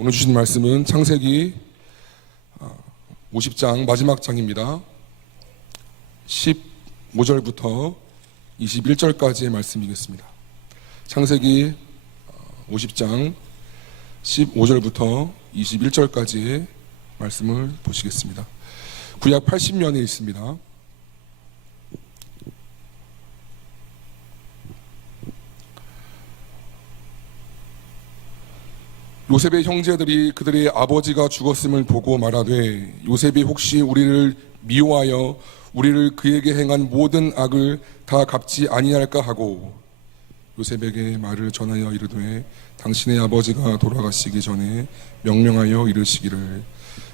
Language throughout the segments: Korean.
오늘 주신 말씀은 창세기 50장 마지막 장입니다. 15절부터 21절까지의 말씀이겠습니다. 창세기 50장 15절부터 21절까지의 말씀을 보시겠습니다. 구약 80년에 있습니다. 요셉의 형제들이 그들의 아버지가 죽었음을 보고 말하되 요셉이 혹시 우리를 미워하여 우리를 그에게 행한 모든 악을 다 갚지 아니할까 하고 요셉에게 말을 전하여 이르되 당신의 아버지가 돌아가시기 전에 명령하여 이르시기를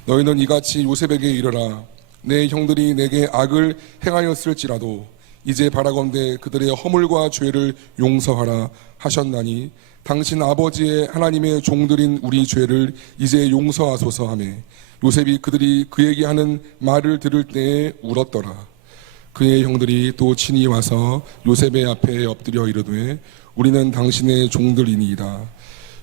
너희는 이같이 요셉에게 이르라 내 형들이 내게 악을 행하였을지라도 이제 바라건대 그들의 허물과 죄를 용서하라 하셨나니 당신 아버지의 하나님의 종들인 우리 죄를 이제 용서하소서 하며 요셉이 그들이 그에게 하는 말을 들을 때에 울었더라. 그의 형들이 또 친히 와서 요셉의 앞에 엎드려 이르되 우리는 당신의 종들이니이다.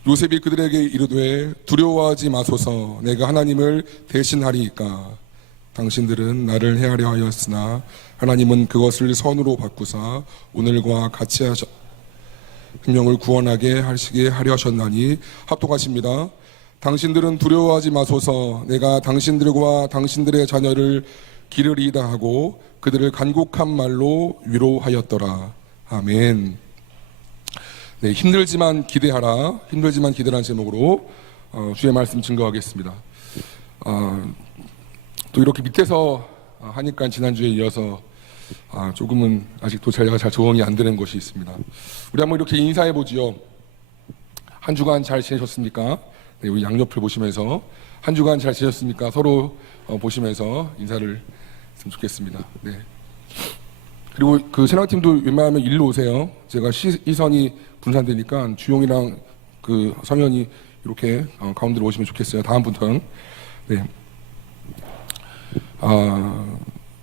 요셉이 그들에게 이르되 두려워하지 마소서 내가 하나님을 대신하리이까. 당신들은 나를 해하려 하였으나 하나님은 그것을 선으로 바꾸사 오늘과 같이 생명을 구원하게 하시게 하려 하셨나니 합독하십니다. 당신들은 두려워하지 마소서 내가 당신들과 당신들의 자녀를 기르리이다 하고 그들을 간곡한 말로 위로하였더라. 아멘. 네, 힘들지만 기대하라. 힘들지만 기대라는 제목으로 주의 말씀 증거하겠습니다. 또 이렇게 밑에서 하니까 지난주에 이어서 조금은 아직도 제가 잘 적응이 안 되는 것이 있습니다. 우리 한번 이렇게 인사해 보지요. 한 주간 잘 지내셨습니까? 네, 우리 양옆을 보시면서 한 주간 잘 지내셨습니까? 서로 보시면서 인사를 했으면 좋겠습니다. 네. 그리고 그 신앙팀도 웬만하면 일로 오세요. 제가 시선이 분산되니까 주용이랑 그 성현이 이렇게 가운데로 오시면 좋겠어요. 다음부터는. 네.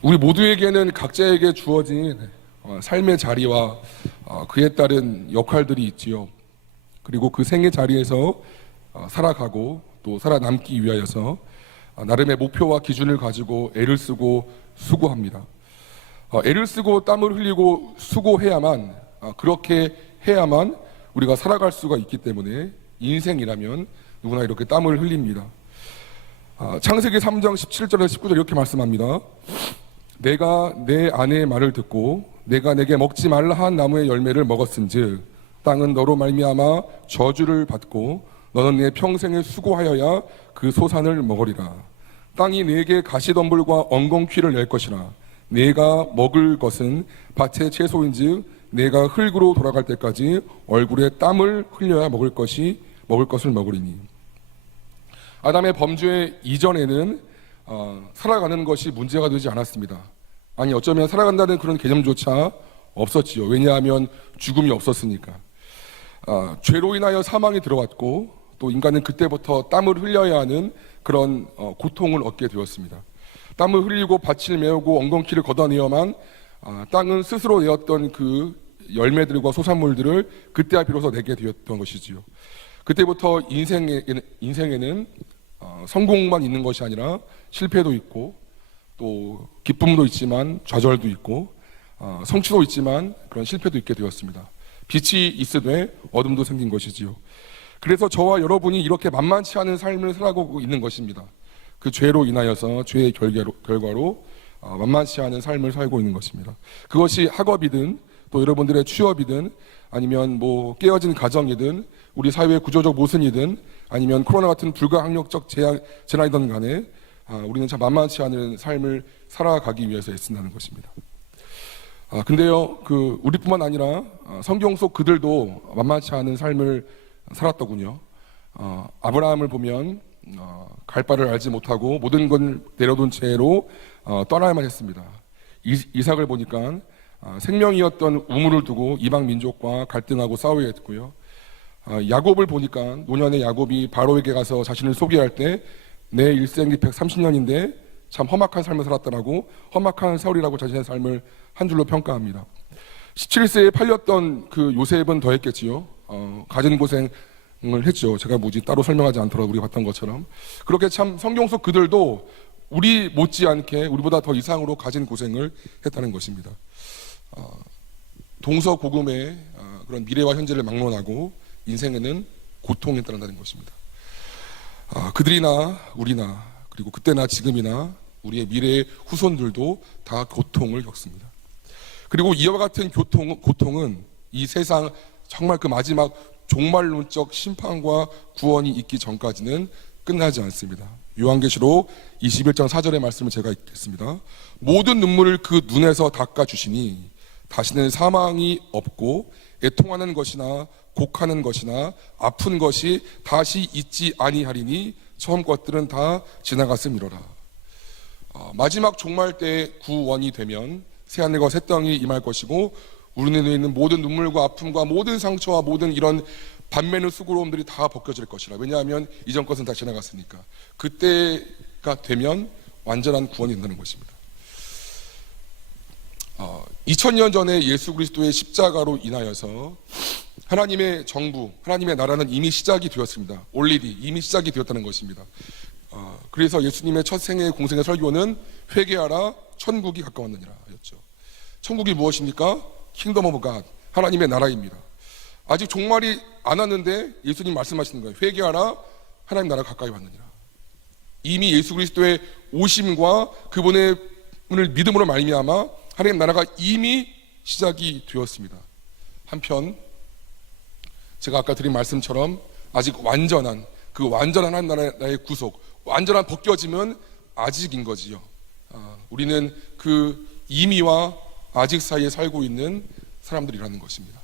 우리 모두에게는 각자에게 주어진 삶의 자리와 그에 따른 역할들이 있지요. 그리고 그 생의 자리에서 살아가고 또 살아남기 위하여서 나름의 목표와 기준을 가지고 애를 쓰고 수고합니다. 애를 쓰고 땀을 흘리고 수고해야만 그렇게 해야만 우리가 살아갈 수가 있기 때문에 인생이라면 누구나 이렇게 땀을 흘립니다. 창세기 3장 17절에서 19절 이렇게 말씀합니다. 내가 내 아내의 말을 듣고 내가 내게 먹지 말라 한 나무의 열매를 먹었은즉 땅은 너로 말미암아 저주를 받고 너는 내 평생에 수고하여야 그 소산을 먹으리라. 땅이 내게 가시덤불과 엉겅퀴를 낼 것이라. 내가 먹을 것은 밭의 채소인즉 내가 흙으로 돌아갈 때까지 얼굴에 땀을 흘려야 먹을 것을 먹으리니. 아담의 범죄 이전에는 살아가는 것이 문제가 되지 않았습니다. 아니 어쩌면 살아간다는 그런 개념조차 없었지요. 왜냐하면 죽음이 없었으니까. 죄로 인하여 사망이 들어왔고 또 인간은 그때부터 땀을 흘려야 하는 그런 고통을 얻게 되었습니다. 땀을 흘리고 밭을 메우고 엉겅퀴를 걷어내어만 땅은 스스로 내었던 그 열매들과 소산물들을 그때야 비로소 내게 되었던 것이지요. 그때부터 인생에는 성공만 있는 것이 아니라 실패도 있고 또 기쁨도 있지만 좌절도 있고 성취도 있지만 그런 실패도 있게 되었습니다. 빛이 있으되 어둠도 생긴 것이지요. 그래서 저와 여러분이 이렇게 만만치 않은 삶을 살아가고 있는 것입니다. 그 죄로 인하여서 죄의 결과로 만만치 않은 삶을 살고 있는 것입니다. 그것이 학업이든 또 여러분들의 취업이든 아니면 뭐 깨어진 가정이든 우리 사회의 구조적 모순이든 아니면 코로나 같은 불가항력적 재난이든 간에 우리는 참 만만치 않은 삶을 살아가기 위해서 애쓴다는 것입니다. 근데요, 그 우리뿐만 아니라 성경 속 그들도 만만치 않은 삶을 살았더군요. 아브라함을 보면 갈 바를 알지 못하고 모든 걸 내려둔 채로 떠나야만 했습니다. 이삭을 보니까 생명이었던 우물을 두고 이방 민족과 갈등하고 싸워야 했고요. 야곱을 보니까 노년의 야곱이 바로에게 가서 자신을 소개할 때 내 일생이 130년인데 참 험악한 삶을 살았다라고 험악한 세월이라고 자신의 삶을 한 줄로 평가합니다. 17세에 팔렸던 그 요셉은 더했겠지요. 가진 고생 했죠. 제가 뭐지 따로 설명하지 않더라도 우리가 봤던 것처럼. 그렇게 참 성경 속 그들도 우리 못지않게 우리보다 더 이상으로 가진 고생을 했다는 것입니다. 동서고금의 그런 미래와 현재를 막론하고 인생에는 고통이 따른다는 것입니다. 그들이나 우리나 그리고 그때나 지금이나 우리의 미래의 후손들도 다 고통을 겪습니다. 그리고 이와 같은 고통은 이 세상 정말 그 마지막 종말론적 심판과 구원이 있기 전까지는 끝나지 않습니다. 요한계시록 21장 4절의 말씀을 제가 읽겠습니다. 모든 눈물을 그 눈에서 닦아주시니 다시는 사망이 없고 애통하는 것이나 곡하는 것이나 아픈 것이 다시 있지 아니하리니 처음 것들은 다 지나갔음이로라. 마지막 종말 때 구원이 되면 새하늘과 새 땅이 임할 것이고 우리 눈에 있는 모든 눈물과 아픔과 모든 상처와 모든 이런 반면의 수고로움들이 다 벗겨질 것이라. 왜냐하면 이전 것은 다 지나갔으니까. 그때가 되면 완전한 구원이 된다는 것입니다. 2000년 전에 예수 그리스도의 십자가로 인하여서 하나님의 정부, 하나님의 나라는 이미 시작이 되었습니다. 올리디, 이미 시작이 되었다는 것입니다. 그래서 예수님의 첫 생애 공생의 설교는 회개하라 천국이 가까웠느니라 였죠. 천국이 무엇입니까? 킹덤 오브 갓, 하나님의 나라입니다. 아직 종말이 안 왔는데 예수님 말씀하시는 거예요. 회개하라 하나님 나라 가까이 왔느니라. 이미 예수 그리스도의 오심과 그분의 분을 믿음으로 말미암아 하나님 나라가 이미 시작이 되었습니다. 한편 제가 아까 드린 말씀처럼 아직 완전한 하나님 나라의 구속, 완전한 벗겨짐은 아직인 거지요. 우리는 그 이미와 아직 사이에 살고 있는 사람들이라는 것입니다.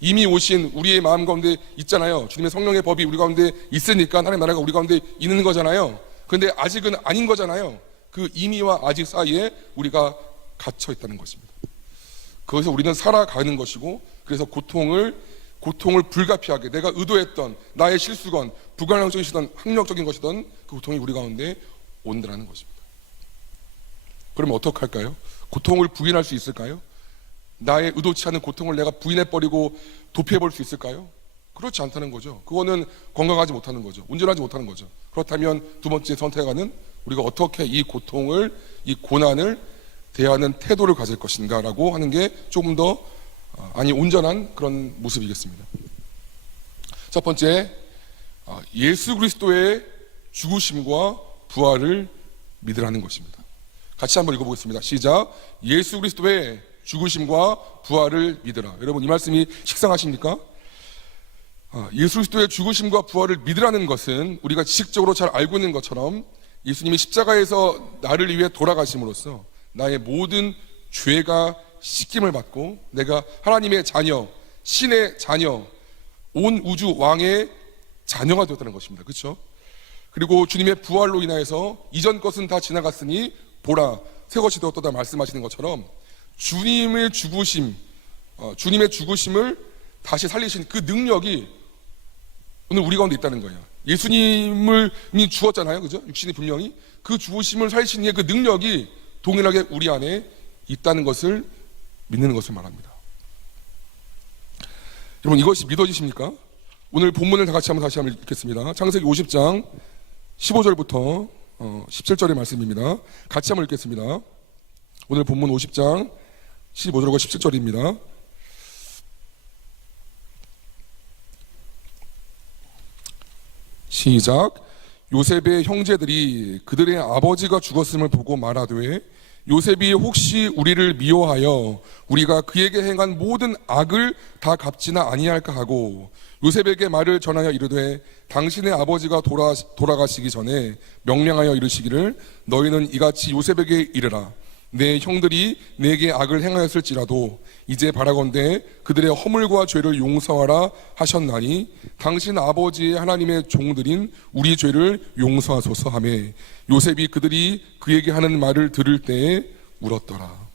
이미 오신 우리의 마음 가운데 있잖아요. 주님의 성령의 법이 우리 가운데 있으니까 하나님 나라가 우리 가운데 있는 거잖아요. 그런데 아직은 아닌 거잖아요. 그 이미와 아직 사이에 우리가 갇혀 있다는 것입니다. 거기서 우리는 살아가는 것이고, 그래서 고통을 불가피하게 내가 의도했던 나의 실수건 불가항적이시던 학력적인 것이던 그 고통이 우리 가운데 온다는 것입니다. 그러면 어떻게 할까요? 고통을 부인할 수 있을까요? 나의 의도치 않은 고통을 내가 부인해버리고 도피해볼 수 있을까요? 그렇지 않다는 거죠. 그거는 건강하지 못하는 거죠. 온전하지 못하는 거죠. 그렇다면 두 번째 선택하는 우리가 어떻게 이 고통을, 이 고난을 대하는 태도를 가질 것인가라고 하는 게 조금 더 온전한 그런 모습이겠습니다. 첫 번째, 예수 그리스도의 죽으심과 부활을 믿으라는 것입니다. 같이 한번 읽어보겠습니다. 시작. 예수 그리스도의 죽으심과 부활을 믿으라. 여러분 이 말씀이 식상하십니까? 예수 그리스도의 죽으심과 부활을 믿으라는 것은 우리가 지식적으로 잘 알고 있는 것처럼 예수님이 십자가에서 나를 위해 돌아가심으로써 나의 모든 죄가 씻김을 받고 내가 하나님의 자녀, 신의 자녀, 온 우주 왕의 자녀가 되었다는 것입니다. 그렇죠? 그리고 주님의 부활로 인하여서 이전 것은 다 지나갔으니 보라 새 것이 되었다 말씀하시는 것처럼 주님의 죽으심을 다시 살리신 그 능력이 오늘 우리 가운데 있다는 거예요. 예수님을 이미 죽었잖아요. 그죠? 육신이 분명히 그 죽으심을 살리신 이의 그 능력이 동일하게 우리 안에 있다는 것을 믿는 것을 말합니다. 여러분 이것이 믿어지십니까? 오늘 본문을 다시 한번 읽겠습니다. 창세기 50장 15절부터 17절의 말씀입니다. 같이 한번 읽겠습니다. 오늘 본문 50장 15절과 17절입니다. 시작. 요셉의 형제들이 그들의 아버지가 죽었음을 보고 말하되 요셉이 혹시 우리를 미워하여 우리가 그에게 행한 모든 악을 다 갚지나 아니할까 하고 요셉에게 말을 전하여 이르되 당신의 아버지가 돌아가시기 전에 명령하여 이르시기를 너희는 이같이 요셉에게 이르라. 내 형들이 내게 악을 행하였을지라도 이제 바라건대 그들의 허물과 죄를 용서하라 하셨나니 당신 아버지의 하나님의 종들인 우리 죄를 용서하소서 하며 요셉이 그들이 그에게 하는 말을 들을 때에 울었더라.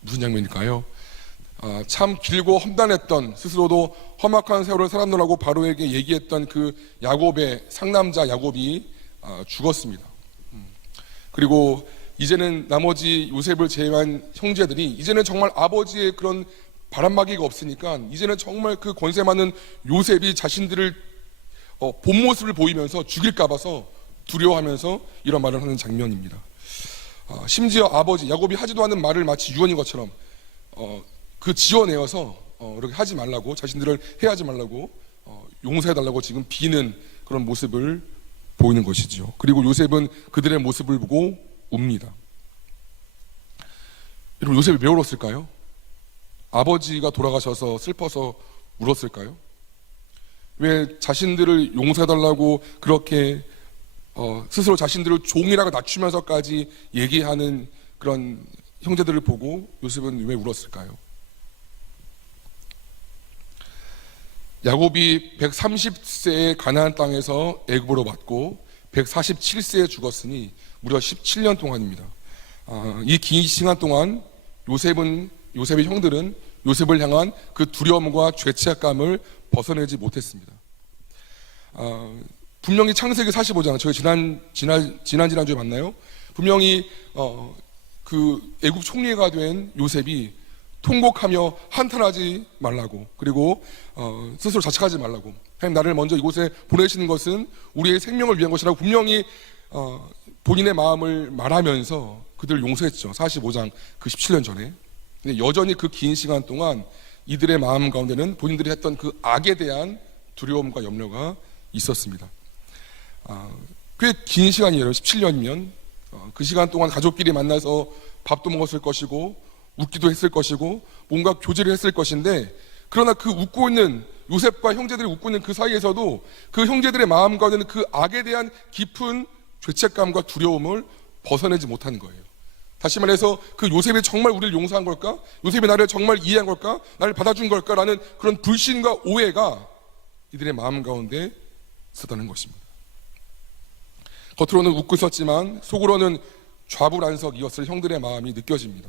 무슨 장면일까요? 참 길고 험난했던, 스스로도 험악한 세월을 살았노라고 바로에게 얘기했던 그 야곱의 상남자 야곱이 죽었습니다. 그리고 이제는 나머지 요셉을 제외한 형제들이 이제는 정말 아버지의 그런 바람막이가 없으니까 이제는 정말 그 권세 많은 요셉이 자신들을 본 모습을 보이면서 죽일까 봐서 두려워하면서 이런 말을 하는 장면입니다. 심지어 아버지 야곱이 하지도 않은 말을 마치 유언인 것처럼 그 지어내어서 이렇게 하지 말라고, 자신들을 해하지 말라고 용서해달라고 지금 비는 그런 모습을 보이는 것이죠. 그리고 요셉은 그들의 모습을 보고 웁니다. 여러분, 요셉이 왜 울었을까요? 아버지가 돌아가셔서 슬퍼서 울었을까요? 왜 자신들을 용서해달라고 그렇게 스스로 자신들을 종이라고 낮추면서까지 얘기하는 그런 형제들을 보고 요셉은 왜 울었을까요? 야곱이 130세에 가나안 땅에서 애굽으로 왔고 147세에 죽었으니 무려 17년 동안입니다. 이 긴 시간 동안 요셉의 형들은 요셉을 향한 그 두려움과 죄책감을 벗어내지 못했습니다. 분명히 창세기 45장, 저희 지난주에 봤나요? 분명히 그 애굽 총리가 된 요셉이 통곡하며 한탄하지 말라고, 그리고 스스로 자책하지 말라고, 하나님 나를 먼저 이곳에 보내시는 것은 우리의 생명을 위한 것이라고 분명히 본인의 마음을 말하면서 그들을 용서했죠. 45장 그 17년 전에. 근데 여전히 그 긴 시간 동안 이들의 마음 가운데는 본인들이 했던 그 악에 대한 두려움과 염려가 있었습니다. 꽤 긴 시간이에요. 17년이면 그 시간 동안 가족끼리 만나서 밥도 먹었을 것이고 웃기도 했을 것이고 뭔가 교제를 했을 것인데, 그러나 그 웃고 있는 요셉과 형제들이 웃고 있는 그 사이에서도 그 형제들의 마음 가운데는 그 악에 대한 깊은 죄책감과 두려움을 벗어내지 못하는 거예요. 다시 말해서 그 요셉이 정말 우리를 용서한 걸까? 요셉이 나를 정말 이해한 걸까? 나를 받아준 걸까라는 그런 불신과 오해가 이들의 마음 가운데 있었다는 것입니다. 겉으로는 웃고 있었지만 속으로는 좌불안석이었을 형들의 마음이 느껴집니다.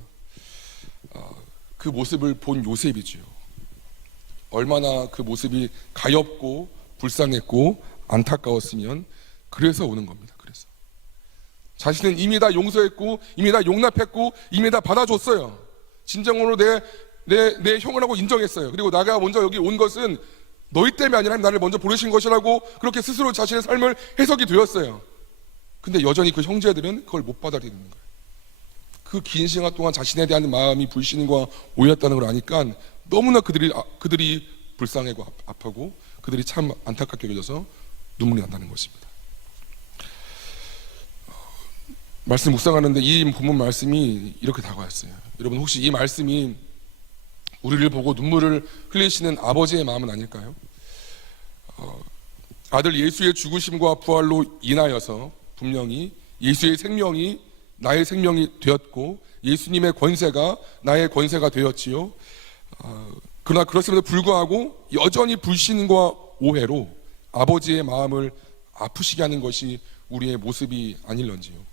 그 모습을 본 요셉이지요. 얼마나 그 모습이 가엾고 불쌍했고 안타까웠으면 그래서 우는 겁니다. 그래서 자신은 이미 다 용서했고 이미 다 용납했고 이미 다 받아줬어요. 진정으로 내 형이라고 인정했어요. 그리고 내가 먼저 여기 온 것은 너희 때문에 아니라 나를 먼저 부르신 것이라고 그렇게 스스로 자신의 삶을 해석이 되었어요. 근데 여전히 그 형제들은 그걸 못 받아들이는 거예요. 그 긴 시간 동안 자신에 대한 마음이 불신과 오해였다는 걸 아니까 너무나 그들이 불쌍하고 아프고 그들이 참 안타깝게 여겨져서 눈물이 난다는 것입니다. 말씀 묵상하는데 이 본문 말씀이 이렇게 다가왔어요. 여러분, 혹시 이 말씀이 우리를 보고 눈물을 흘리시는 아버지의 마음은 아닐까요? 아들 예수의 죽으심과 부활로 인하여서 분명히 예수의 생명이 나의 생명이 되었고 예수님의 권세가 나의 권세가 되었지요. 그러나 그렇음에도 불구하고 여전히 불신과 오해로 아버지의 마음을 아프시게 하는 것이 우리의 모습이 아닐런지요.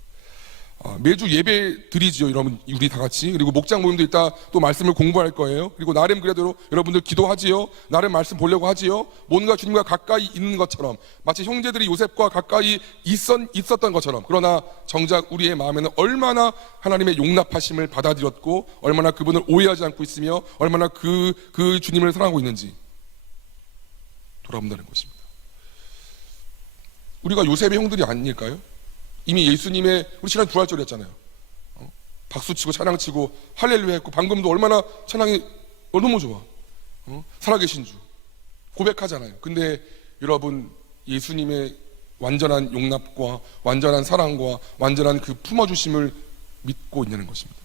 매주 예배 드리지요, 여러분, 우리 다 같이. 그리고 목장 모임도 이따 또 말씀을 공부할 거예요. 그리고 나름 그래도 여러분들 기도하지요. 나름 말씀 보려고 하지요. 뭔가 주님과 가까이 있는 것처럼, 마치 형제들이 요셉과 가까이 있었던 것처럼. 그러나 정작 우리의 마음에는 얼마나 하나님의 용납하심을 받아들였고 얼마나 그분을 오해하지 않고 있으며 얼마나 그 주님을 사랑하고 있는지 돌아본다는 것입니다. 우리가 요셉의 형들이 아닐까요? 이미 예수님의, 우리 지난 부활절이었잖아요. 박수치고 찬양치고 할렐루야 했고 방금도 얼마나 찬양이 너무 좋아. 살아계신 주 고백하잖아요. 근데 여러분, 예수님의 완전한 용납과 완전한 사랑과 완전한 그 품어주심을 믿고 있냐는 것입니다.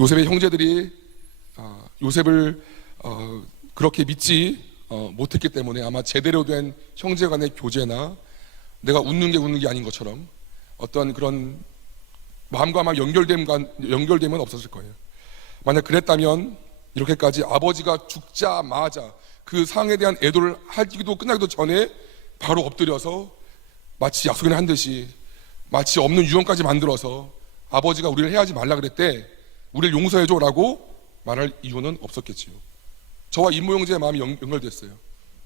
요셉의 형제들이 요셉을 그렇게 믿지 못했기 때문에 아마 제대로 된 형제 간의 교제나 내가 웃는 게 아닌 것처럼 어떤 그런 마음과 마음 연결됨은 없었을 거예요. 만약 그랬다면 이렇게까지 아버지가 죽자마자 그 상에 대한 애도를 하기도 끝나기도 전에 바로 엎드려서 마치 약속이나 한 듯이 마치 없는 유언까지 만들어서 아버지가 우리를 해하지 말라 그랬대, 우리를 용서해줘라고 말할 이유는 없었겠지요. 저와 임무 형제의 마음이 연결됐어요.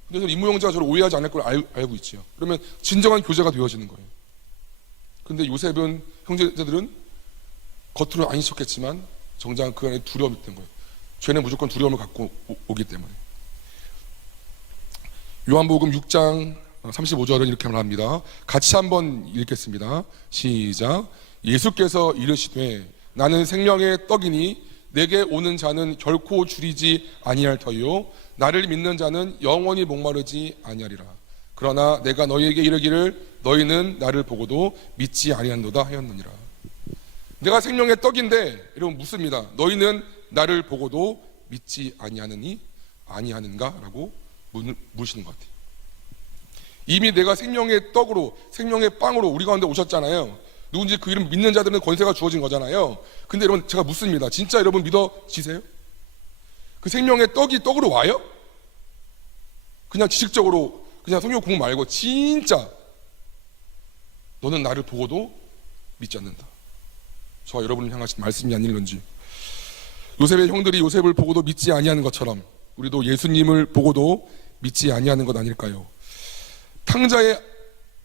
그래서 임무 형제가 저를 오해하지 않을 걸 알고 있지요. 그러면 진정한 교제가 되어지는 거예요. 근데 요셉은 형제들은 겉으로 아닌 척했지만 정작 그 안에 두려움이 있던 거예요. 죄는 무조건 두려움을 갖고 오기 때문에. 요한복음 6장 35절은 이렇게 말합니다. 같이 한번 읽겠습니다. 시작. 예수께서 이르시되 나는 생명의 떡이니 내게 오는 자는 결코 줄이지 아니할 터요 나를 믿는 자는 영원히 목마르지 아니하리라. 그러나 내가 너희에게 이르기를 너희는 나를 보고도 믿지 아니하노다 하였느니라. 내가 생명의 떡인데 여러분 묻습니다. 너희는 나를 보고도 믿지 아니하느니 아니하는가? 라고 물으시는 것 같아요. 이미 내가 생명의 떡으로 생명의 빵으로 우리 가운데 오셨잖아요. 누군지 그 이름 믿는 자들은 권세가 주어진 거잖아요. 근데 여러분 제가 묻습니다. 진짜 여러분 믿어지세요? 그 생명의 떡이 떡으로 와요? 그냥 지식적으로 그냥 성경 공부 말고 진짜 너는 나를 보고도 믿지 않는다. 저와 여러분을 향하신 말씀이 아닐런지. 요셉의 형들이 요셉을 보고도 믿지 아니하는 것처럼 우리도 예수님을 보고도 믿지 아니하는 것 아닐까요? 탕자의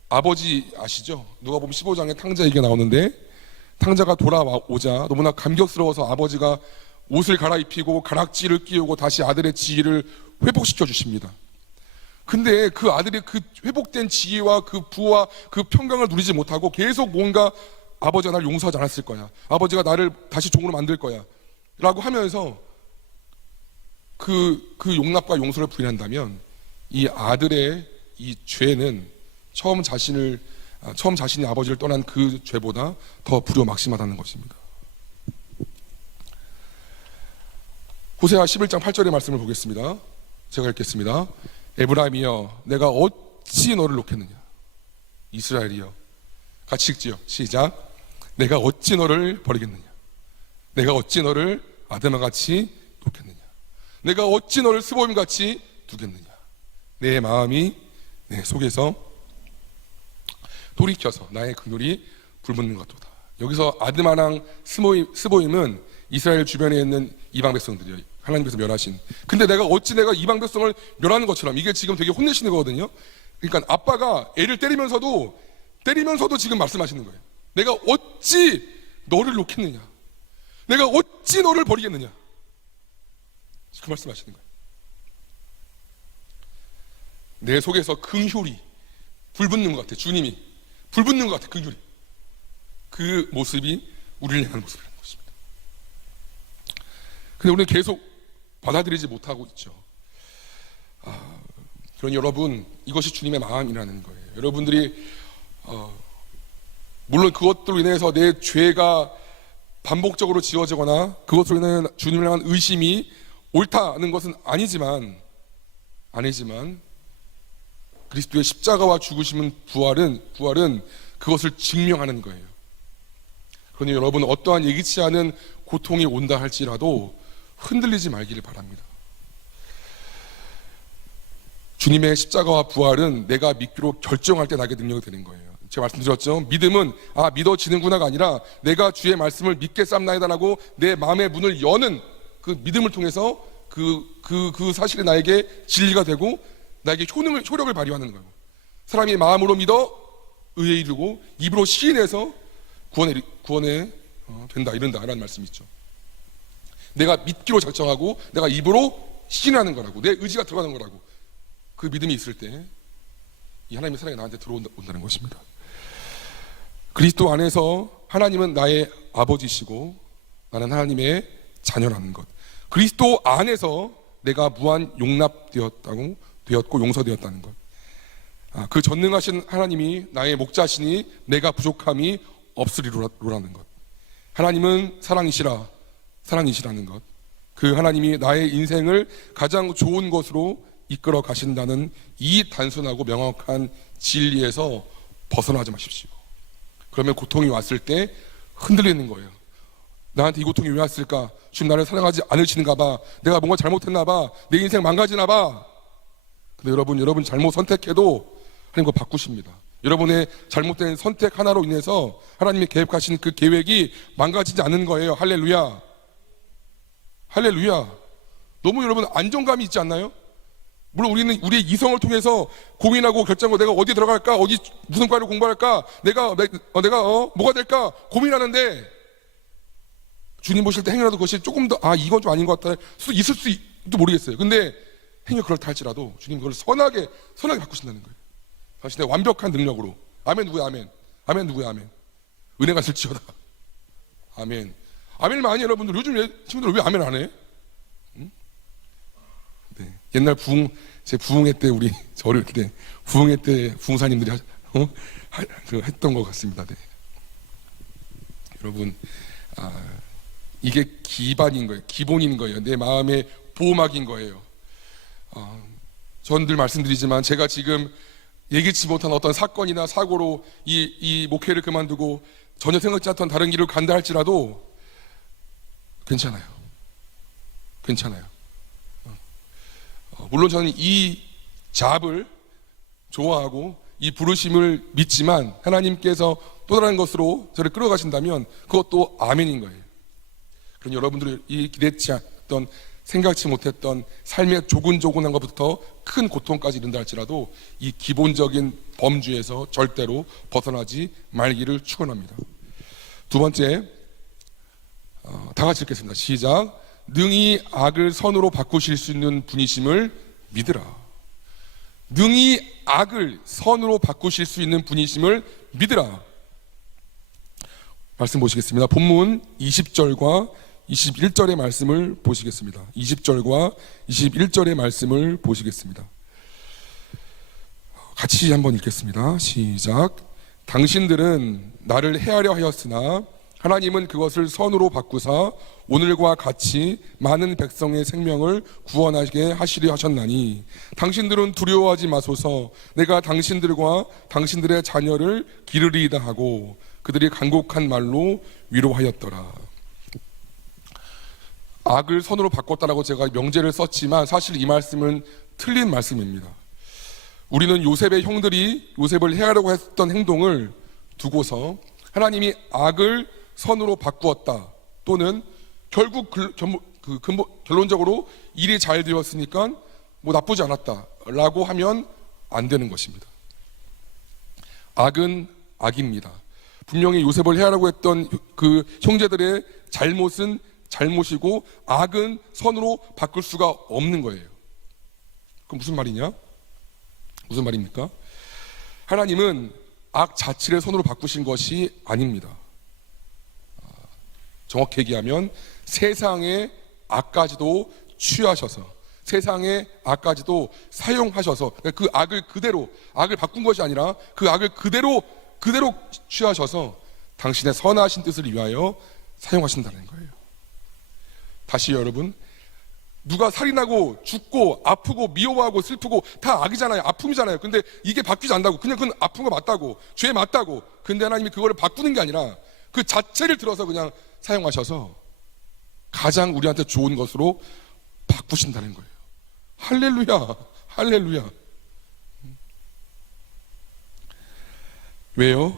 아버지 아시죠? 누가복음 15장에 탕자 얘기가 나오는데 탕자가 돌아오자 너무나 감격스러워서 아버지가 옷을 갈아입히고 가락지를 끼우고 다시 아들의 지위를 회복시켜 주십니다. 근데 그 아들이 그 회복된 지위와 그 부와 그 평강을 누리지 못하고 계속 뭔가 아버지가 나를 용서하지 않았을 거야. 아버지가 나를 다시 종으로 만들 거야. 라고 하면서 그 용납과 용서를 부인한다면 이 아들의 이 죄는 처음 자신이 아버지를 떠난 그 죄보다 더 불효막심하다는 것입니다. 호세아 11장 8절의 말씀을 보겠습니다. 제가 읽겠습니다. 에브라임이여 내가 어찌 너를 놓겠느냐. 이스라엘이여 같이 읽지요. 시작. 내가 어찌 너를 버리겠느냐. 내가 어찌 너를 아드마같이 놓겠느냐. 내가 어찌 너를 스보임같이 두겠느냐. 내 마음이 내 속에서 돌이켜서 나의 그늘이 불붙는 것도다. 여기서 아드마랑 스보임은 이스라엘 주변에 있는 이방 백성들이에요. 하나님께서 멸하신. 근데 내가 어찌 내가 이방 백성을 멸하는 것처럼, 이게 지금 되게 혼내시는 거거든요. 그러니까 아빠가 애를 때리면서도 지금 말씀하시는 거예요. 내가 어찌 너를 놓겠느냐. 내가 어찌 너를 버리겠느냐. 그 말씀하시는 거예요. 내 속에서 긍휼이 불붙는 것 같아. 주님이 불붙는 것 같아. 긍휼이. 그 모습이 우리를 향하는 모습이라는 것입니다. 근데 우리는 계속 받아들이지 못하고 있죠. 그러니 여러분, 이것이 주님의 마음이라는 거예요. 여러분들이 물론 그것들로 인해서 내 죄가 반복적으로 지어지거나 그것으로 인해 주님을 향한 의심이 옳다는 것은 아니지만 그리스도의 십자가와 죽으심은 부활은 그것을 증명하는 거예요. 그러니 여러분, 어떠한 예기치 않은 고통이 온다 할지라도 흔들리지 말기를 바랍니다. 주님의 십자가와 부활은 내가 믿기로 결정할 때 나게 능력이 되는 거예요. 제가 말씀드렸죠. 믿음은 믿어지는구나가 아니라 내가 주의 말씀을 믿겠삼나이다라고 내 마음의 문을 여는 그 믿음을 통해서 그 사실이 나에게 진리가 되고 나에게 효력을 발휘하는 거예요. 사람이 마음으로 믿어 의에 이르고 입으로 시인해서 구원에 된다, 이른다라는 말씀이 있죠. 내가 믿기로 작정하고 내가 입으로 시인하는 거라고, 내 의지가 들어가는 거라고. 그 믿음이 있을 때 이 하나님의 사랑이 나한테 들어온다는 것입니다. 그리스도 안에서 하나님은 나의 아버지시고 나는 하나님의 자녀라는 것. 그리스도 안에서 내가 무한 용납되었고 용서되었다는 것. 그 전능하신 하나님이 나의 목자시니 내가 부족함이 없으리로라는 것. 하나님은 사랑이시라는 것. 그 하나님이 나의 인생을 가장 좋은 것으로 이끌어 가신다는 이 단순하고 명확한 진리에서 벗어나지 마십시오. 그러면 고통이 왔을 때 흔들리는 거예요. 나한테 이 고통이 왜 왔을까? 주님 나를 사랑하지 않으시는가 봐. 내가 뭔가 잘못했나 봐. 내 인생 망가지나 봐. 근데 여러분 잘못 선택해도 하나님 그거 바꾸십니다. 여러분의 잘못된 선택 하나로 인해서 하나님이 계획하신 그 계획이 망가지지 않는 거예요. 할렐루야. 할렐루야. 너무 여러분 안정감이 있지 않나요? 물론 우리는 우리의 이성을 통해서 고민하고 결정하고 내가 어디 들어갈까, 무슨 과를 공부할까, 내가 뭐가 될까 고민하는데, 주님 보실 때 행여라도 그것이 조금 더 이건 좀 아닌 것 같다 수도 있을 수도 모르겠어요. 근데 행여 그렇다 할지라도 주님 그걸 선하게 바꾸신다는 거예요. 당신의 완벽한 능력으로. 아멘. 누구야 아멘? 아멘. 누구야 아멘? 은혜가 있을지어다. 아멘. 아멘을 많이 여러분들 요즘 친구들 왜 아멘 안 해? 응? 네. 옛날 제 부흥회 때 저 어릴 때 부흥회 때 부흥사님들이 했던 것 같습니다. 네. 여러분 이게 기반인 거예요. 기본인 거예요. 내 마음의 보호막인 거예요. 전 늘 말씀드리지만 제가 지금 예기치 못한 어떤 사건이나 사고로 이 목회를 그만두고 전혀 생각지 않던 다른 길을 간다 할지라도 괜찮아요. 물론 저는 이 잡을 좋아하고 이 부르심을 믿지만 하나님께서 또 다른 것으로 저를 끌어가신다면 그것도 아멘인 거예요. 그럼 여러분들이 기대치 않던 생각지 못했던 삶의 조근조근한 것부터 큰 고통까지 이른다 할지라도 이 기본적인 범주에서 절대로 벗어나지 말기를 축원합니다. 두 번째, 다 같이 읽겠습니다. 시작. 능히 악을 선으로 바꾸실 수 있는 분이심을 믿으라. 능히 악을 선으로 바꾸실 수 있는 분이심을 믿으라. 말씀 보시겠습니다. 본문 20절과 21절의 말씀을 보시겠습니다. 20절과 21절의 말씀을 보시겠습니다. 같이 한번 읽겠습니다. 시작. 당신들은 나를 해하려 하였으나 하나님은 그것을 선으로 바꾸사 오늘과 같이 많은 백성의 생명을 구원하게 하시려 하셨나니 당신들은 두려워하지 마소서. 내가 당신들과 당신들의 자녀를 기르리이다 하고 그들이 간곡한 말로 위로하였더라. 악을 선으로 바꿨다라고 제가 명제를 썼지만 사실 이 말씀은 틀린 말씀입니다. 우리는 요셉의 형들이 요셉을 해하려고 했던 행동을 두고서 하나님이 악을 선으로 바꾸었다 또는 결국 결론적으로 일이 잘 되었으니까 뭐 나쁘지 않았다라고 하면 안 되는 것입니다. 악은 악입니다. 분명히 요셉을 해하려고 했던 그 형제들의 잘못은 잘못이고 악은 선으로 바꿀 수가 없는 거예요. 그럼 무슨 말이냐? 무슨 말입니까? 하나님은 악 자체를 선으로 바꾸신 것이 아닙니다. 정확히 얘기하면 세상의 악까지도 취하셔서 세상의 악까지도 사용하셔서 그 악을 바꾼 것이 아니라 그 악을 그대로 취하셔서 당신의 선하신 뜻을 위하여 사용하신다는 거예요. 다시 여러분, 누가 살인하고 죽고 아프고 미워하고 슬프고 다 악이잖아요. 아픔이잖아요. 근데 이게 바뀌지 않는다고. 그냥 그건 아픈 거 맞다고, 죄 맞다고. 근데 하나님이 그거를 바꾸는 게 아니라 그 자체를 들어서 그냥 사용하셔서 가장 우리한테 좋은 것으로 바꾸신다는 거예요. 할렐루야, 할렐루야. 왜요?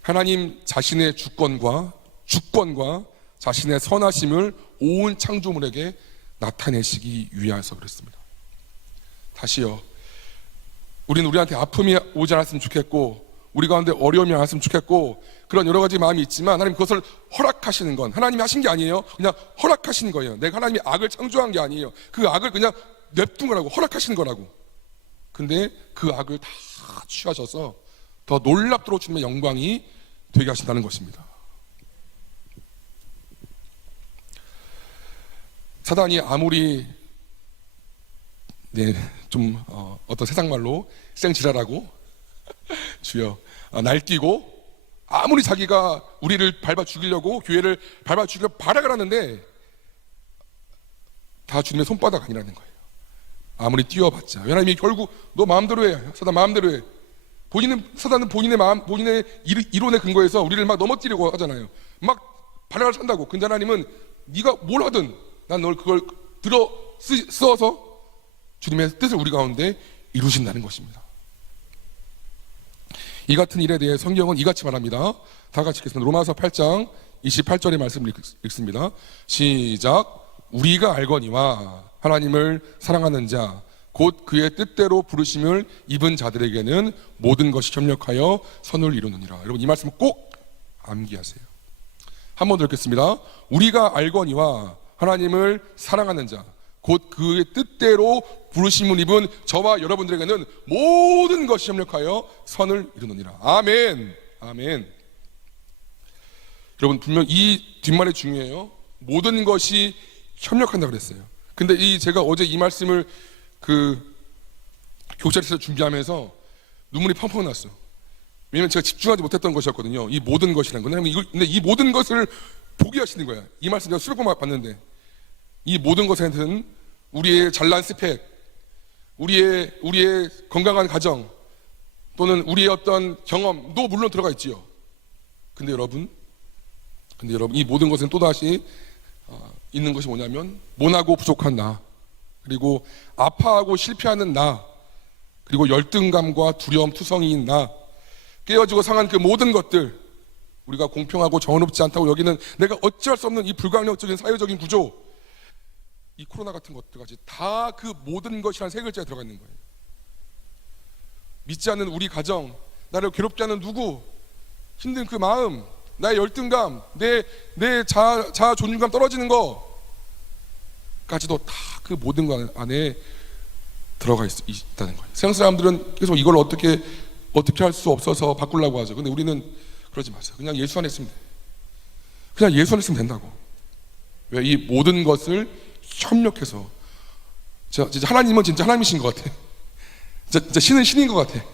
하나님 자신의 주권과 자신의 선하심을 온 창조물에게 나타내시기 위해서 그랬습니다. 다시요, 우리는 우리한테 아픔이 오지 않았으면 좋겠고 우리 가운데 어려움이 않았으면 좋겠고 그런 여러 가지 마음이 있지만 하나님 그것을 허락하시는 건 하나님이 하신 게 아니에요. 그냥 허락하시는 거예요. 내가 하나님이 악을 창조한 게 아니에요. 그 악을 그냥 냅둔 거라고, 허락하시는 거라고. 근데 그 악을 다 취하셔서 더 놀랍도록 주님의 영광이 되게 하신다는 것입니다. 사단이 아무리 어떤 세상 말로 생지랄하고 주여 날뛰고 아무리 자기가 우리를 밟아 죽이려고 교회를 밟아 죽이려고 발악을 하는데 다 주님의 손바닥 아니라는 거예요. 아무리 뛰어봤자 하나님이 결국 너 마음대로 해, 사단 마음대로 해. 사단은 본인의 마음, 본인의 이론에 근거해서 우리를 막 넘어뜨리려고 하잖아요. 막 발악을 한다고. 근데 하나님은 네가 뭘 하든 난 널 그걸 써서 주님의 뜻을 우리 가운데 이루신다는 것입니다. 이 같은 일에 대해 성경은 이같이 말합니다. 다 같이 읽겠습니다. 로마서 8장 28절의 말씀을 읽습니다. 시작. 우리가 알거니와 하나님을 사랑하는 자 곧 그의 뜻대로 부르심을 입은 자들에게는 모든 것이 협력하여 선을 이루느니라. 여러분 이 말씀 꼭 암기하세요. 한 번 더 읽겠습니다. 우리가 알거니와 하나님을 사랑하는 자 곧 그의 뜻대로 부르심을 입은 저와 여러분들에게는 모든 것이 협력하여 선을 이루느니라. 아멘. 아멘. 여러분, 분명 이 뒷말이 중요해요. 모든 것이 협력한다 그랬어요. 근데 제가 어제 이 말씀을 교육자리에서 준비하면서 눈물이 펑펑 났어요. 왜냐면 제가 집중하지 못했던 것이었거든요. 이 모든 것이라는 건. 근데 이 모든 것을 보게 하시는 거야. 이 말씀 제가 수백 번 봤는데, 이 모든 것에는 우리의 잘난 스펙, 우리의 건강한 가정, 또는 우리의 어떤 경험도 물론 들어가 있지요. 근데 여러분, 이 모든 것은 또다시 있는 것이 뭐냐면 모나고 부족한 나, 그리고 아파하고 실패하는 나, 그리고 열등감과 두려움 투성이인 나, 깨어지고 상한 그 모든 것들, 우리가 공평하고 정의롭지 않다고 여기는 내가 어찌할 수 없는 이 불가항력적인 사회적인 구조, 이 코로나 같은 것들까지 다 그 모든 것이라는 세 글자에 들어가 있는 거예요. 믿지 않는 우리 가정, 나를 괴롭게 하는 누구, 힘든 그 마음, 나의 열등감, 내 자아 존중감 떨어지는 거까지도 다 그 모든 것 안에 들어가 있다는 거예요. 세상 사람들은 계속 이걸 어떻게 할 수 없어서 바꾸려고 하죠. 근데 우리는 그러지 마세요. 그냥 예수 안에 있으면 돼. 그냥 예수 안에 있으면 된다고. 왜? 이 모든 것을 협력해서, 진짜 하나님은 진짜 하나님이신 것 같아. 진짜 신은 신인 것 같아.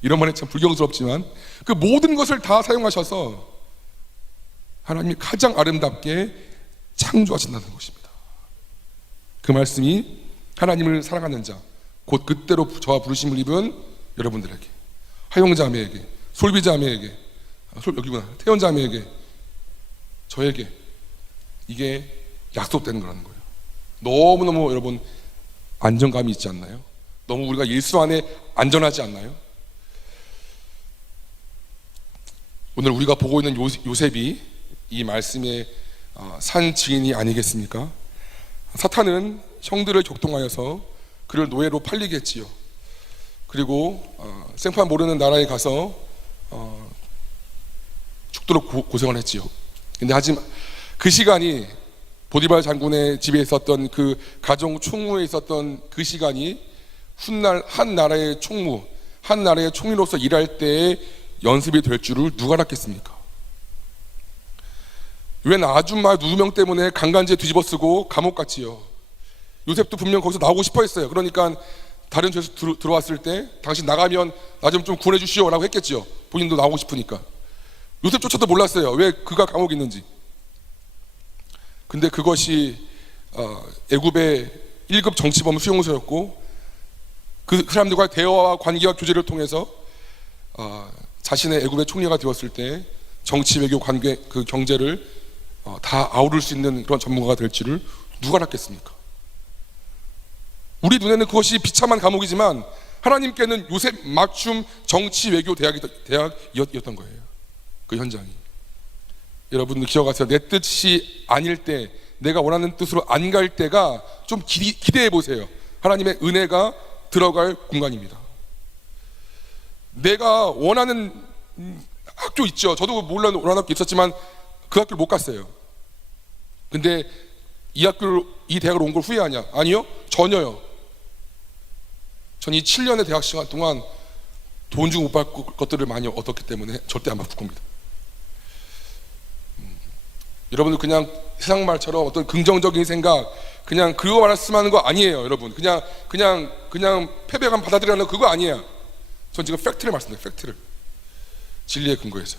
이런 말이 참 불경스럽지만 그 모든 것을 다 사용하셔서 하나님이 가장 아름답게 창조하신다는 것입니다. 그 말씀이 하나님을 사랑하는 자, 곧 그때로 저와 부르심을 입은 여러분들에게, 하용자매에게, 솔비자매에게, 여기구나, 태연자매에게, 저에게 이게 약속되는 거라는 거예요. 너무너무 여러분 안정감이 있지 않나요? 너무 우리가 예수 안에 안전하지 않나요? 오늘 우리가 보고 있는 요셉이 이 말씀의 산 증인이 아니겠습니까? 사탄은 형들을 격동하여서 그를 노예로 팔리게 했지요. 그리고 생판 모르는 나라에 가서 죽도록 고생을 했지요. 근데 하지만 그 시간이, 보디발 장군의 집에 있었던 그 가정 총무에 있었던 그 시간이 훗날 한 나라의 총무, 한 나라의 총리로서 일할 때의 연습이 될 줄을 누가 알았겠습니까? 웬 아줌마 누명 때문에 강간지에 뒤집어 쓰고 감옥 갔지요. 요셉도 분명 거기서 나오고 싶어 했어요. 그러니까 다른 죄에서 들어왔을 때 당신 나가면 나 좀 구원해 주시오 라고 했겠지요. 본인도 나오고 싶으니까. 요셉조차도 몰랐어요. 왜 그가 감옥에 있는지. 근데 그것이 애굽의 1급 정치범 수용소였고, 그 사람들과의 대화와 관계와 교제를 통해서 자신의 애굽의 총리가 되었을 때 정치, 외교, 관계, 그 경제를 다 아우를 수 있는 그런 전문가가 될 줄을 누가 알았겠습니까? 우리 눈에는 그것이 비참한 감옥이지만 하나님께는 요셉 맞춤 정치, 외교 대학이었던 거예요. 그 현장이. 여러분 기억하세요. 내 뜻이 아닐 때, 내가 원하는 뜻으로 안 갈 때가 좀 기대해 보세요. 하나님의 은혜가 들어갈 공간입니다. 내가 원하는 학교 있죠. 저도 물론 원하는 학교 있었지만 그 학교를 못 갔어요. 근데 이 대학을 온 걸 후회하냐? 아니요, 전혀요. 전 이 7년의 대학 시간 동안 돈 주고 못 받을 것들을 많이 얻었기 때문에 절대 안 바꿀 겁니다. 여러분들 그냥 세상 말처럼 어떤 긍정적인 생각, 그냥 그거 말씀하는 거 아니에요. 여러분 그냥 패배감 받아들이는 그거 아니에요. 전 지금 팩트를 말씀드려요. 팩트를, 진리의 근거에서.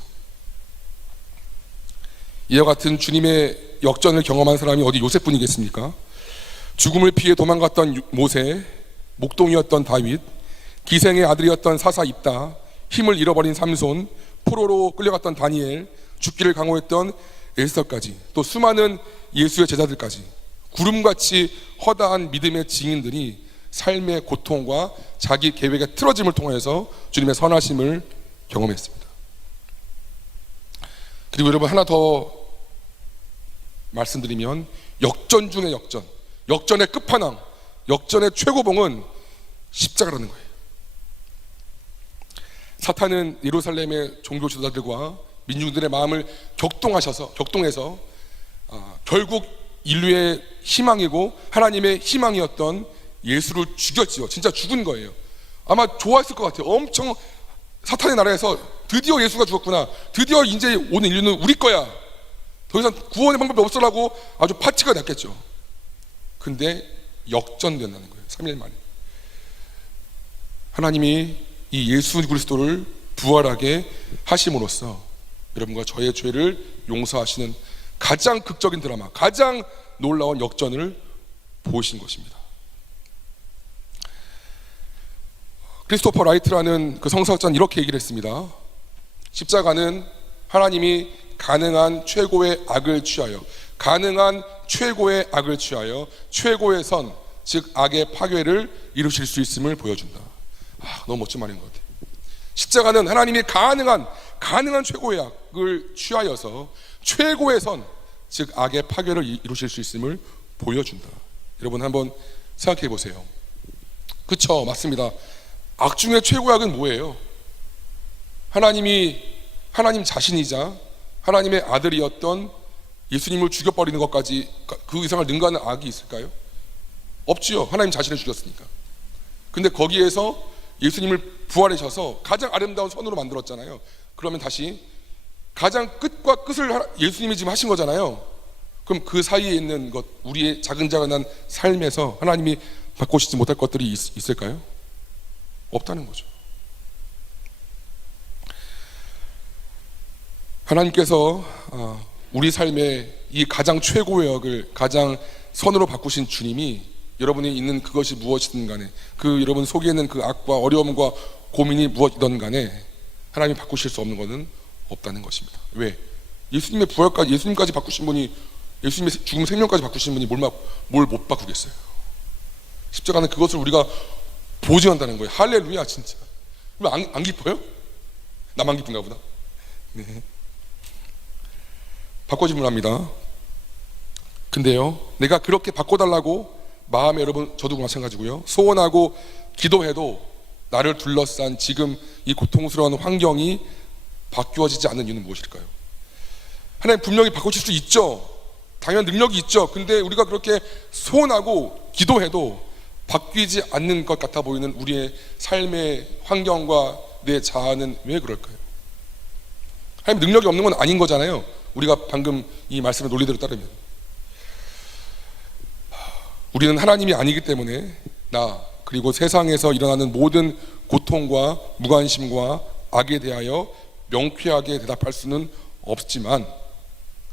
이와 같은 주님의 역전을 경험한 사람이 어디 요셉뿐이겠습니까? 죽음을 피해 도망갔던 모세, 목동이었던 다윗, 기생의 아들이었던 사사 입다, 힘을 잃어버린 삼손, 포로로 끌려갔던 다니엘, 죽기를 강호했던 에스더까지, 또 수많은 예수의 제자들까지 구름같이 허다한 믿음의 증인들이 삶의 고통과 자기 계획의 틀어짐을 통해서 주님의 선하심을 경험했습니다. 그리고 여러분 하나 더 말씀드리면, 역전 중의 역전, 역전의 끝판왕, 역전의 최고봉은 십자가라는 거예요. 사탄은 예루살렘의 종교 지도자들과 민중들의 마음을 격동해서 결국 인류의 희망이고 하나님의 희망이었던 예수를 죽였지요. 진짜 죽은 거예요. 아마 좋아했을 것 같아요. 엄청 사탄의 나라에서 드디어 예수가 죽었구나, 드디어 이제 오는 인류는 우리 거야, 더 이상 구원의 방법이 없어라고 아주 파티가 났겠죠. 근데 역전된다는 거예요. 3일 만에 하나님이 이 예수 그리스도를 부활하게 하심으로써 여러분과 저의 죄를 용서하시는 가장 극적인 드라마, 가장 놀라운 역전을 보신 것입니다. 크리스토퍼 라이트라는 그 성서학자는 이렇게 얘기를 했습니다. 십자가는 하나님이 가능한 최고의 악을 취하여 최고의 선, 즉 악의 파괴를 이루실 수 있음을 보여준다. 너무 멋진 말인 것 같아요. 십자가는 하나님이 가능한 최고의 악을 취하여서 최고의 선, 즉 악의 파괴를 이루실 수 있음을 보여준다. 여러분 한번 생각해 보세요. 그쵸, 맞습니다. 악 중에 최고의 악은 뭐예요? 하나님 자신이자 하나님의 아들이었던 예수님을 죽여버리는 것까지, 그 이상을 능가하는 악이 있을까요? 없지요. 하나님 자신을 죽였으니까. 근데 거기에서 예수님을 부활하셔서 가장 아름다운 선으로 만들었잖아요. 그러면 다시 가장 끝과 끝을 예수님이 지금 하신 거잖아요. 그럼 그 사이에 있는 것, 우리의 자근자근한 삶에서 하나님이 바꾸시지 못할 것들이 있을까요? 없다는 거죠. 하나님께서 우리 삶의 이 가장 최고의 역을 가장 선으로 바꾸신 주님이 여러분이 있는 그것이 무엇이든 간에, 그 여러분 속에 있는 그 악과 어려움과 고민이 무엇이든 간에 하나님이 바꾸실 수 없는 것은 없다는 것입니다. 왜? 예수님의 부활까지, 예수님까지 바꾸신 분이, 예수님의 죽음 생명까지 바꾸신 분이 뭘 못 바꾸겠어요? 십자가는 그것을 우리가 보증한다는 거예요. 할렐루야. 진짜 안 기뻐요? 나만 기쁜가 보다. 네. 바꿔주면 합니다. 근데요, 내가 그렇게 바꿔달라고 마음에, 여러분 저도 마찬가지고요, 소원하고 기도해도 나를 둘러싼 지금 이 고통스러운 환경이 바뀌어지지 않는 이유는 무엇일까요? 하나님 분명히 바꾸실 수 있죠. 당연 능력이 있죠. 근데 우리가 그렇게 소원하고 기도해도 바뀌지 않는 것 같아 보이는 우리의 삶의 환경과 내 자아는 왜 그럴까요? 하나님 능력이 없는 건 아닌 거잖아요. 우리가 방금 이 말씀의 논리대로 따르면 우리는 하나님이 아니기 때문에 나 그리고 세상에서 일어나는 모든 고통과 무관심과 악에 대하여 명쾌하게 대답할 수는 없지만,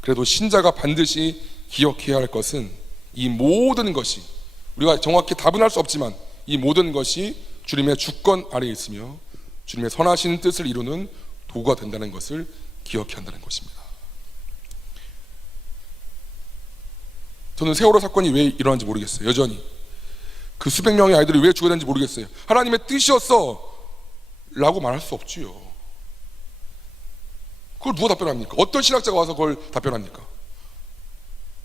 그래도 신자가 반드시 기억해야 할 것은 이 모든 것이, 우리가 정확히 답은 할 수 없지만 이 모든 것이 주님의 주권 아래에 있으며 주님의 선하신 뜻을 이루는 도구가 된다는 것을 기억해야 한다는 것입니다. 저는 세월호 사건이 왜 일어난지 모르겠어요. 여전히 그 수백 명의 아이들이 왜 죽어야 되는지 모르겠어요. 하나님의 뜻이었어 라고 말할 수 없지요. 그걸 누가 답변합니까? 어떤 신학자가 와서 그걸 답변합니까?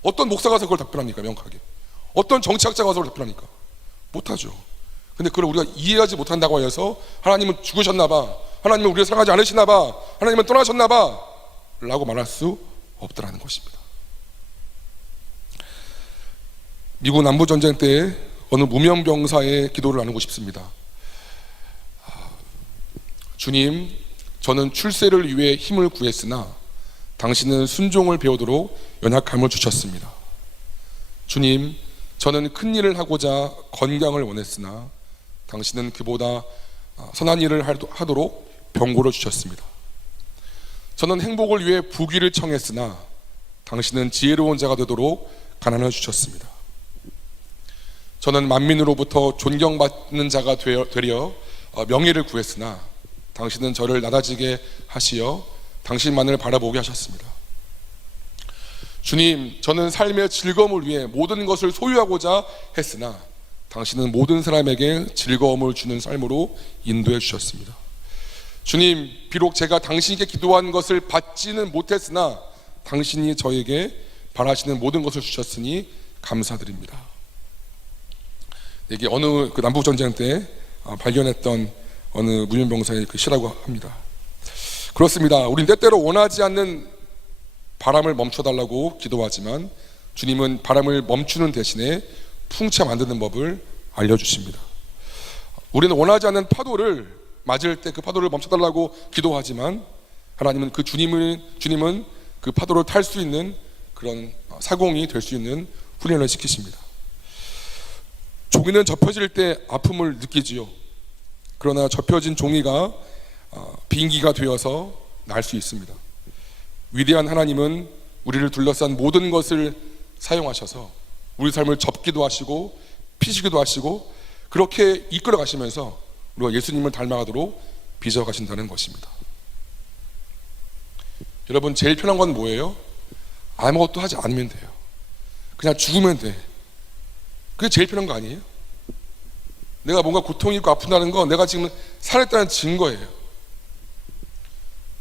어떤 목사가 와서 그걸 답변합니까? 명확하게 어떤 정치학자가 와서 그걸 답변합니까? 못하죠. 근데 그걸 우리가 이해하지 못한다고 해서 하나님은 죽으셨나 봐, 하나님은 우리를 사랑하지 않으시나 봐, 하나님은 떠나셨나 봐 라고 말할 수 없다라는 것입니다. 미국 남부전쟁 때 어느 무명병사의 기도를 나누고 싶습니다. 주님, 저는 출세를 위해 힘을 구했으나 당신은 순종을 배우도록 연약함을 주셨습니다. 주님, 저는 큰 일을 하고자 건강을 원했으나 당신은 그보다 선한 일을 하도록 병고를 주셨습니다. 저는 행복을 위해 부귀를 청했으나 당신은 지혜로운 자가 되도록 가난을 주셨습니다. 저는 만민으로부터 존경받는 자가 되려 명예를 구했으나 당신은 저를 낮아지게 하시어 당신만을 바라보게 하셨습니다. 주님, 저는 삶의 즐거움을 위해 모든 것을 소유하고자 했으나 당신은 모든 사람에게 즐거움을 주는 삶으로 인도해 주셨습니다. 주님, 비록 제가 당신께 기도한 것을 받지는 못했으나 당신이 저에게 바라시는 모든 것을 주셨으니 감사드립니다. 이게 어느 그 남북전쟁 때 발견했던 어느 무명병사의 그 시라고 합니다. 그렇습니다. 우린 때때로 원하지 않는 바람을 멈춰달라고 기도하지만 주님은 바람을 멈추는 대신에 풍차 만드는 법을 알려주십니다. 우리는 원하지 않는 파도를 맞을 때 그 파도를 멈춰달라고 기도하지만 하나님은 주님은 그 파도를 탈 수 있는 그런 사공이 될 수 있는 훈련을 시키십니다. 종이는 접혀질 때 아픔을 느끼지요. 그러나 접혀진 종이가 비행기가 되어서 날 수 있습니다. 위대한 하나님은 우리를 둘러싼 모든 것을 사용하셔서 우리 삶을 접기도 하시고 피시기도 하시고 그렇게 이끌어 가시면서 우리가 예수님을 닮아가도록 빚어 가신다는 것입니다. 여러분, 제일 편한 건 뭐예요? 아무것도 하지 않으면 돼요. 그냥 죽으면 돼. 그게 제일 편한 거 아니에요? 내가 뭔가 고통이 있고 아픈다는 건 내가 지금 살았다는 증거예요.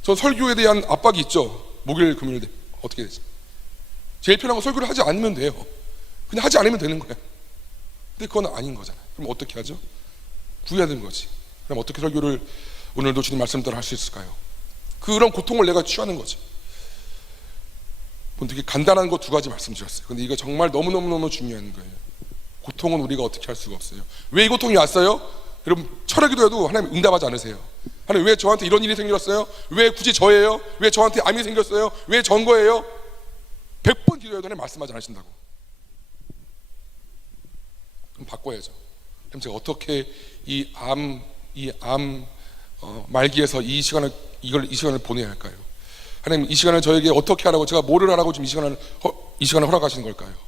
저 설교에 대한 압박이 있죠. 목요일 금요일 때 어떻게 되지? 제일 편한 건 설교를 하지 않으면 돼요. 그냥 하지 않으면 되는 거예요. 근데 그건 아닌 거잖아요. 그럼 어떻게 하죠? 구해야 되는 거지. 그럼 어떻게 설교를 오늘도 주님 말씀대로 할 수 있을까요? 그런 고통을 내가 취하는 거지. 되게 간단한 거 두 가지 말씀드렸어요. 근데 이거 정말 너무너무 중요한 거예요. 고통은 우리가 어떻게 할 수가 없어요. 왜 이 고통이 왔어요? 여러분, 철회기도해도 하나님 응답하지 않으세요. 하나님, 왜 저한테 이런 일이 생겼어요? 왜 굳이 저예요? 왜 저한테 암이 생겼어요? 왜 전 거예요? 100번 기도해도 하나님 말씀하지 않으신다고. 그럼 바꿔야죠. 그럼 제가 어떻게 이 암 말기에서 이 시간을 보내야 할까요? 하나님, 이 시간을 저에게 어떻게 하라고, 제가 뭐를 하라고 지금 이 시간을 허락하시는 걸까요?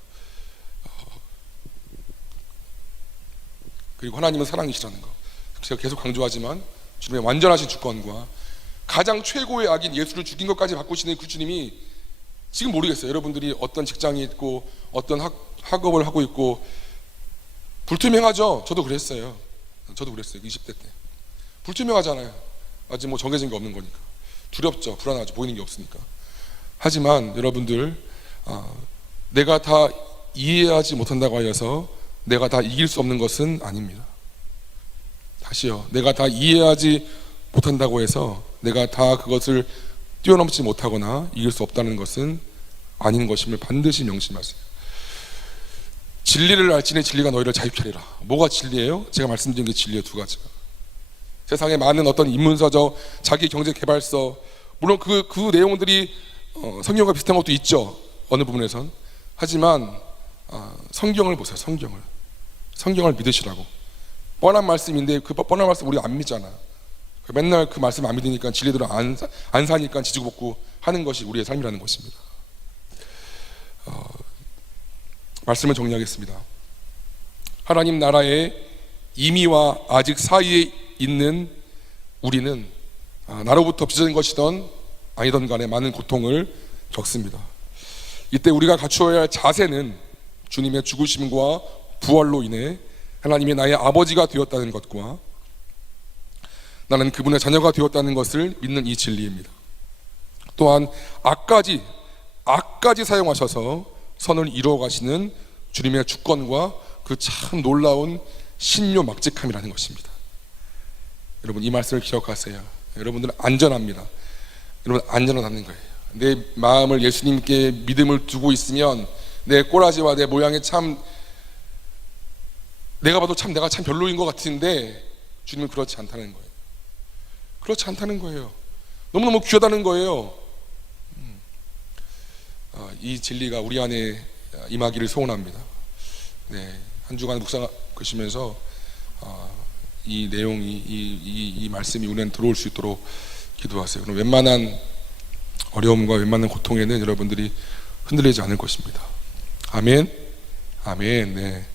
그리고 하나님은 사랑이시라는 거, 제가 계속 강조하지만 주님의 완전하신 주권과 가장 최고의 악인 예수를 죽인 것까지 바꾸시는 그 주님이 지금 모르겠어요. 여러분들이 어떤 직장이 있고 어떤 학업을 하고 있고 불투명하죠. 저도 그랬어요. 20대 때 불투명하잖아요. 아직 뭐 정해진 게 없는 거니까 두렵죠. 불안하죠. 보이는 게 없으니까. 하지만 여러분들, 내가 다 이해하지 못한다고 하여서 내가 다 이길 수 없는 것은 아닙니다. 다시요, 내가 다 이해하지 못한다고 해서 내가 다 그것을 뛰어넘지 못하거나 이길 수 없다는 것은 아닌 것임을 반드시 명심하세요. 진리를 알지니 진리가 너희를 자유케 하리라. 뭐가 진리예요? 제가 말씀드린 게 진리예요. 두 가지가. 세상에 많은 어떤 인문서적, 자기 경제 개발서, 물론 그 내용들이 성경과 비슷한 것도 있죠. 어느 부분에선. 하지만 성경을 보세요. 성경을 믿으시라고. 뻔한 말씀인데 그 뻔한 말씀 우리 안 믿잖아. 맨날 그 말씀 안 믿으니까 진리대로 안 사니까 지지고 볶고 하는 것이 우리의 삶이라는 것입니다. 말씀을 정리하겠습니다. 하나님 나라의 임의와 아직 사이에 있는 우리는 나로부터 빚어진 것이든 아니든 간에 많은 고통을 겪습니다. 이때 우리가 갖추어야 할 자세는 주님의 죽으심과 부활로 인해 하나님이 나의 아버지가 되었다는 것과 나는 그분의 자녀가 되었다는 것을 믿는 이 진리입니다. 또한 악까지 사용하셔서 선을 이루어 가시는 주님의 주권과 그 참 놀라운 신묘막직함이라는 것입니다. 여러분, 이 말씀을 기억하세요. 여러분들은 안전합니다. 여러분, 안전하다는 거예요. 내 마음을 예수님께 믿음을 두고 있으면 내 꼬라지와 내 모양이 참, 내가 봐도 내가 참 별로인 것 같은데 주님은 그렇지 않다는 거예요. 그렇지 않다는 거예요. 너무너무 귀하다는 거예요. 이 진리가 우리 안에 임하기를 소원합니다. 네, 한 주간 묵상 하시면서 이 내용이 이 말씀이 우리는 들어올 수 있도록 기도하세요. 그럼 웬만한 어려움과 웬만한 고통에는 여러분들이 흔들리지 않을 것입니다. 아멘. 네.